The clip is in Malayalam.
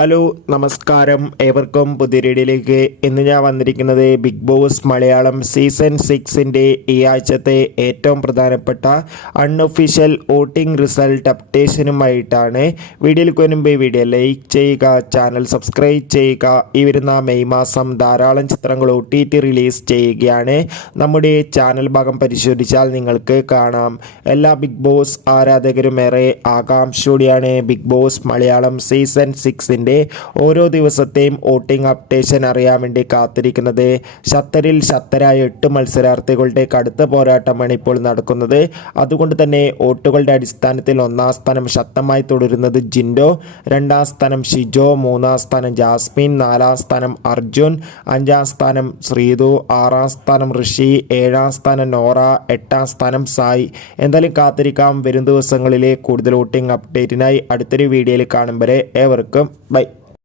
ഹലോ നമസ്കാരം, ഏവർക്കും പുതിയ വീഡിയോയിലേക്ക്. ഇന്ന് ഞാൻ വന്നിരിക്കുന്നത് ബിഗ് ബോസ് മലയാളം സീസൺ 6ൻ്റെ ഈ ആഴ്ചത്തെ ഏറ്റവും പ്രധാനപ്പെട്ട അൺഒഫീഷ്യൽ വോട്ടിംഗ് റിസൾട്ട് അപ്ഡേഷനുമായിട്ടാണ്. വീഡിയോയിലേക്ക് മുൻപ് വീഡിയോ ലൈക്ക് ചെയ്യുക, ചാനൽ സബ്സ്ക്രൈബ് ചെയ്യുക. ഈ വരുന്ന മെയ് മാസം ധാരാളം ചിത്രങ്ങൾ OTT റിലീസ് ചെയ്യുകയാണ്. നമ്മുടെ ചാനൽ ഭാഗം പരിശോധിച്ചാൽ നിങ്ങൾക്ക് കാണാം. എല്ലാ ബിഗ് ബോസ് ആരാധകരും ഏറെ ആകാംക്ഷയോടെയാണ് ബിഗ് ബോസ് മലയാളം സീസൺ 6ൻ്റെ ഓരോ ദിവസത്തെയും വോട്ടിംഗ് അപ്ഡേഷൻ അറിയാൻ വേണ്ടി കാത്തിരിക്കുന്നത്. ശക്തരിൽ ശക്തരായ 8 മത്സരാർത്ഥികളുടെ കടുത്ത പോരാട്ടമാണ് ഇപ്പോൾ നടക്കുന്നത്. അതുകൊണ്ട് തന്നെ വോട്ടുകളുടെ അടിസ്ഥാനത്തിൽ 1-ാം സ്ഥാനം ശക്തമായി തുടരുന്നത് ജിൻഡോ, 2-ാം സ്ഥാനം ഷിജോ, 3-ാം സ്ഥാനം ജാസ്മിൻ, 4-ാം സ്ഥാനം അർജുൻ, 5-ാം സ്ഥാനം ശ്രീതു, 6-ാം സ്ഥാനം ഋഷി, 7-ാം സ്ഥാനം നോറ, 8-ാം സ്ഥാനം സായി. എന്തായാലും കാത്തിരിക്കാം വരും ദിവസങ്ങളിലെ കൂടുതൽ വോട്ടിംഗ് അപ്ഡേറ്റിനായി. അടുത്തൊരു വീഡിയോയിൽ കാണും വരെ ഏവർക്കും ബൈ.